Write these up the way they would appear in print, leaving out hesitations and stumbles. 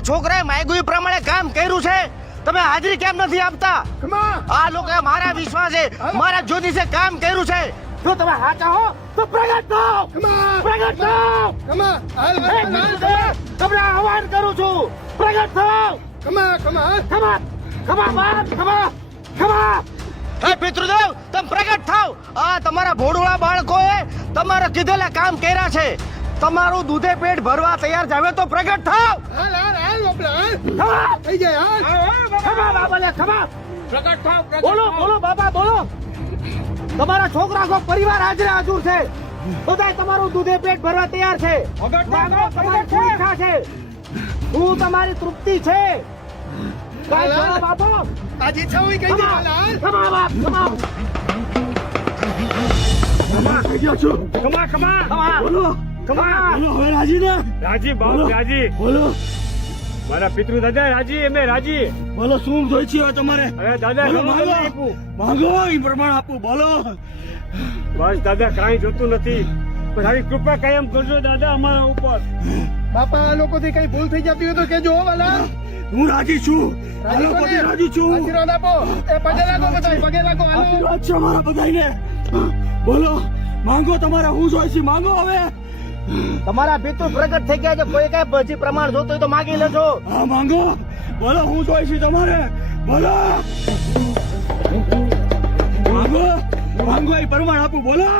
તમારા છોકરાએ માગ્યું પ્રમાણે કામ કર્યું છે, તમે હાજરી કેમ નથી આપતા? આ લોકોએ મારા વિશ્વાસે મારા જ્યોતિષે કામ કર્યું છે. જો તમે સાચા હો તો પ્રગટ થાઓ, પ્રગટ થાઓ. તમને આહવાન કરું છું, પ્રગટ થાઓ. હે પિતૃદેવ, તમે પ્રગટ થાઓ. આ તમારા ભોળુડા બાળકોએ તમારા કીધેલા કામ કર્યા છે. તમારું દૂધે પેટ ભરવા તૈયાર જાવે તો પ્રગટ થાઓ. બોલો બોલો બાબા બોલો. તમારા છોકરા કો પરિવાર હાજર છે, બધાય તમારું દૂધે પેટ ભરવા તૈયાર છે. તમારી ઈચ્છા છે, શું તમારી તૃપ્તિ છે? કાઈ જવાબ આપો. તાજી ઈચ્છા હોય કહી દે. ખમા બાપ ખમા. ખમા કહી દો છું. ખમા ખમા બોલો ખમા. બોલો હવે રાજી ને રાજી બાપ રાજી. બોલો મારા પિતૃ દાદા રાજી, એમે રાજી. બોલો શું જોઈ છે હવે તમારે? અરે દાદા બોલો, ઘણું માંગો. બધું આપ્યું. માંગો એ પ્રમાણે આપું. બોલો બસ દાદા કાંઈ જોતું નથી, પણ આવી કૃપા કાયમ કરજો દાદા અમારા ઉપર. બાપા આ લોકોથી કઈ ભૂલ થઈ જતી હોય તો કેજો વાલા. હું રાજી છું, આ લોકોથી રાજી છું. આશીર્વાદ આપો. એ પગે લાગો બધાય, પગે લાગો. આશીર્વાદ છે અમારા બધાયને. બોલો માંગો, તમારે હું જોઈ છે માંગો હવે. તમારા પિતૃ પ્રગટ થઈ ગયા છે. કોઈ કઈ પછી પ્રમાણ જોતું હોય તો માગી લેજો. હા માંગો. બોલો હું જોઈ છે તમારે. બોલો માંગો, માંગો એ પ્રમાણ આપું. બોલો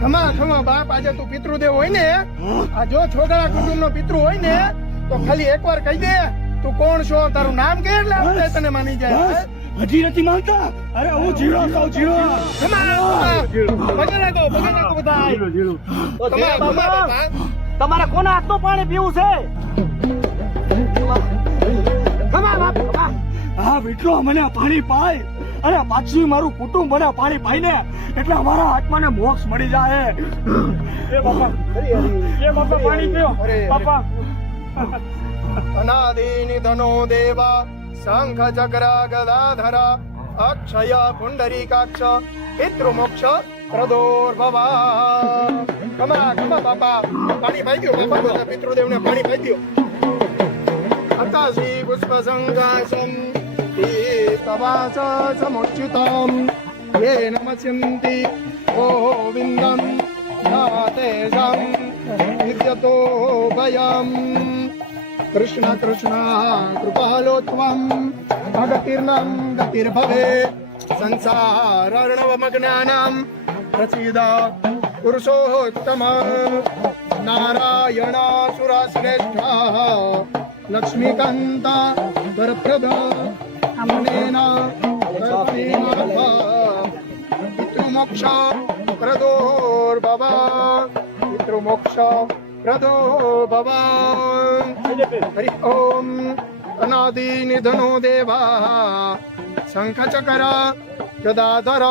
ખમા ખમા બાપ. આજે તું પિતૃદેવ હોય ને, આ જો છોકરા કુટુંબ નો પિતૃ હોય ને તો ખાલી એકવાર કહી દે તું કોણ છો, તારું નામ કે એટલે આપણે તને માની જાય. હજી નથી માનતા? અરે હું જીરો છું, જીરો. પગે લાગો, પગે લાગો બધાય. તો જય બાબા. તમારે કોના હાથનું પાણી પીવું છે? ખમા બાપ ખમા. હા વિટલો મને પાણી પાય, અને પાછું મારું કુટુંબ મને પાણી પાય ને એટલે અમારા આત્માને મોક્ષ મળી જાય. એ બાપા, એ બાપા પાણી પીઓ બાપા. અનાદિ નિધનો દેવા શંખ ચક્ર ગદાધર અક્ષય પુંડરીકાક્ષ પિતૃમોક્ષ પ્રદોર્ભવા. કમા કમા બાપા પાણી પાઈ દો. બાપા બધા પિતૃદેવને પાણી પાઈ દો. અતાસી પુષ્પ સંઘાસમ તીર્થવાસ સમુચ્યુતમ યે નમસ્યન્તિ ગોવિંદમ નાતેષાં નિત્યતો ભયમ. કૃષ્ણ કૃષ્ણ કૃપાલો ત્વમ અગતિર્નમ ગતિર્ભવે સંસારર્ણવમગ્નાનાં પ્રસીદ પુરુષોત્તમ. નારાયણ સુરશ્રેષ્ઠ લક્ષ્મીકાંત વરપ્રદ અમનેન પિતૃમોક્ષ પ્રદોર્ભવ, પિતૃમોક્ષ પ્રદો ભવ. હરિ ઓમ. અનાદિ નિધનો દેવા શંખ ચક્ર ગદાધર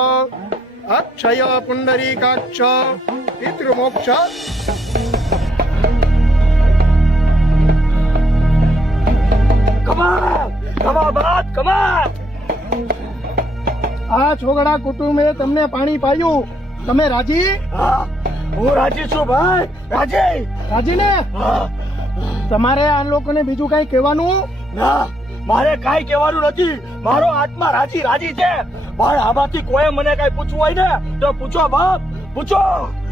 અક્ષય પુંડરીકાક્ષ પિતૃમોક્ષ. કમા કમા બાત કમા. આ છોકરા કુટુંબે તમને પાણી પાયું, તમે રાજી? હા હું રાજી છું ભાઈ. રાજી રાજી ને? તમારે આ લોકોને બીજું કઈ કહેવાનું? ના મારે કઈ કહેવાનું નથી. મારો આત્મા રાજી રાજી છે. પણ આમાંથી કોઈ મને કઈ પૂછવું હોય ને તો પૂછો બાપ, પૂછો.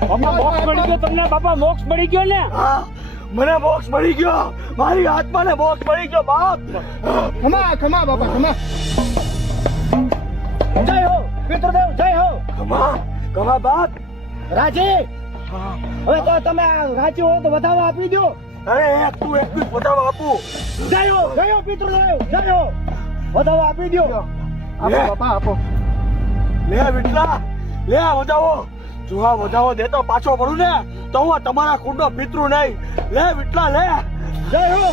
બાપા મોક્ષ મળી ગયો તમને. બાપા મોક્ષ મળી ગયો ને? હા મને મોક્ષ મળી ગયો. મારી આત્માને મોક્ષ મળી ગયો બાપ. ખમા ખમા બાપા ખમા. જય હો પિતૃદેવ, જય હો. ખમા ખમા બાપ. રાજી હવે તો તમે રાજી હો તો વધાવા આપી દો. અરે એક તું એક વધાવા આપું. જય હો પિતૃદેવ, જય હો. વધાવા આપી દો. આપો બાપા આપો. લે વિટલા લે વધાવો. જો આ વધાવો દેતો પાછો પડું ને તો હું તમારા કુંડો પિતૃ નહીં. લે વિટલા લે. જય હો.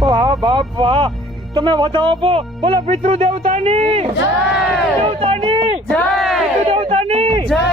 વાહ બાપ વાહ, તમે વધાવો આપો. બોલો પિતૃ દેવતાની જય, દેવતાની જય, પિતૃ દેવતાની જય.